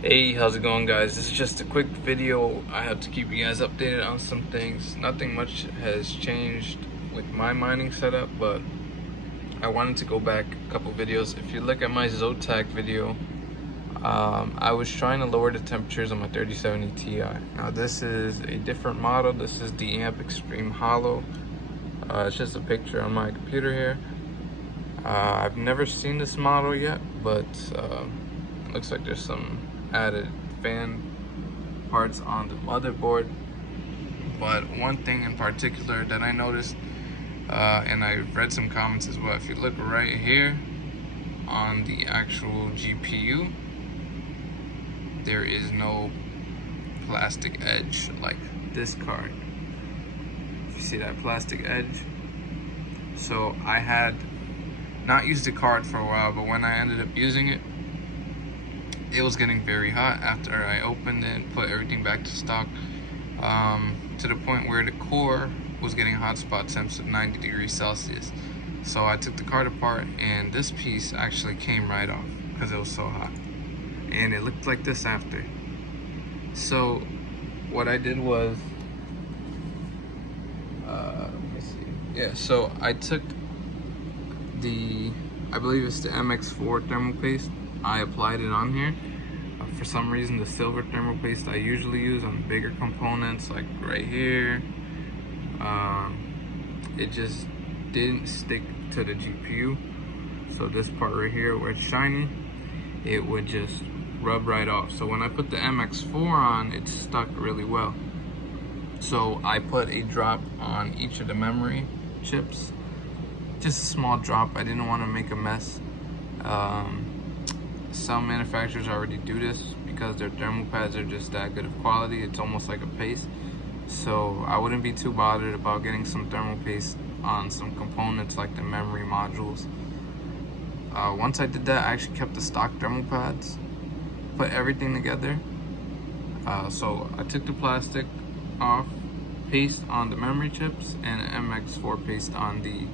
Hey, how's it going, guys? This is just a quick video. I have to keep you guys updated on some things. Nothing much has changed with my mining setup, but I wanted to go back a couple videos. If you look at my Zotac video, I was trying to lower the temperatures on my 3070 Ti. Now this is a different model. This is the Amp Extreme Hollow. It's just a picture on my computer here. I've never seen this model yet, but it looks like there's some added fan parts on the motherboard. But one thing in particular that I noticed, and I read some comments as well, if you look right here on the actual GPU, there is no plastic edge like this card. If you see that plastic edge, so I had not used the card for a while, but when I ended up using it, it was getting very hot after I opened it and put everything back to stock, to the point where the core was getting hotspot temps of 90 degrees Celsius. So I took the card apart and this piece actually came right off because it was so hot. And it looked like this after. So what I did was, let me see. Yeah, so I took I believe it's the MX4 thermal paste. I applied it on here. For some reason, the silver thermal paste I usually use on bigger components, like right here, it just didn't stick to the GPU. So this part right here where it's shiny, it would just rub right off. So when I put the MX4 on, it stuck really well. So I put a drop on each of the memory chips. Just a small drop. I didn't want to make a mess. Some manufacturers already do this because their thermal pads are just that good of quality. It's almost like a paste. So I wouldn't be too bothered about getting some thermal paste on some components like the memory modules. Once I did that, I actually kept the stock thermal pads, put everything together. So I took the plastic off, paste on the memory chips, and MX4 paste on the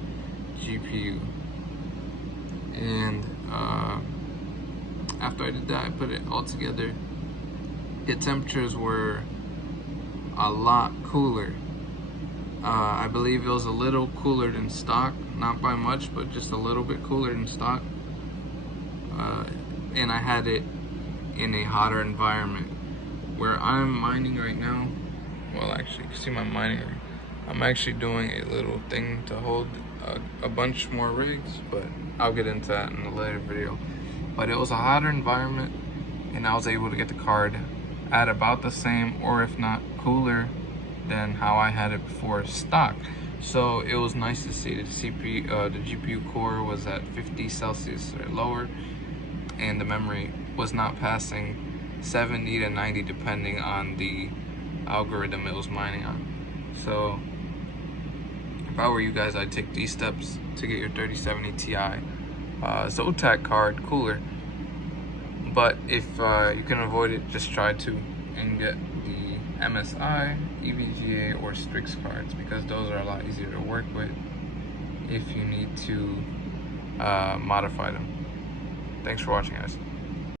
GPU. And after I did that, I put it all together. The temperatures were a lot cooler. I believe it was a little cooler than stock, not by much, but just a little bit cooler than stock. And I had it in a hotter environment. Where I'm mining right now, well, actually, you can see my mining rig. I'm actually doing a little thing to hold a bunch more rigs, but I'll get into that in a later video. But it was a hotter environment, and I was able to get the card at about the same, or if not cooler, than how I had it before stock. So it was nice to see the GPU core was at 50 Celsius or lower, and the memory was not passing 70 to 90 depending on the algorithm it was mining on. So if I were you guys, I'd take these steps to get your 3070 Ti. Zotac card, cooler. But if you can avoid it, just try to and get the MSI, EVGA, or Strix cards, because those are a lot easier to work with if you need to modify them. Thanks for watching, guys.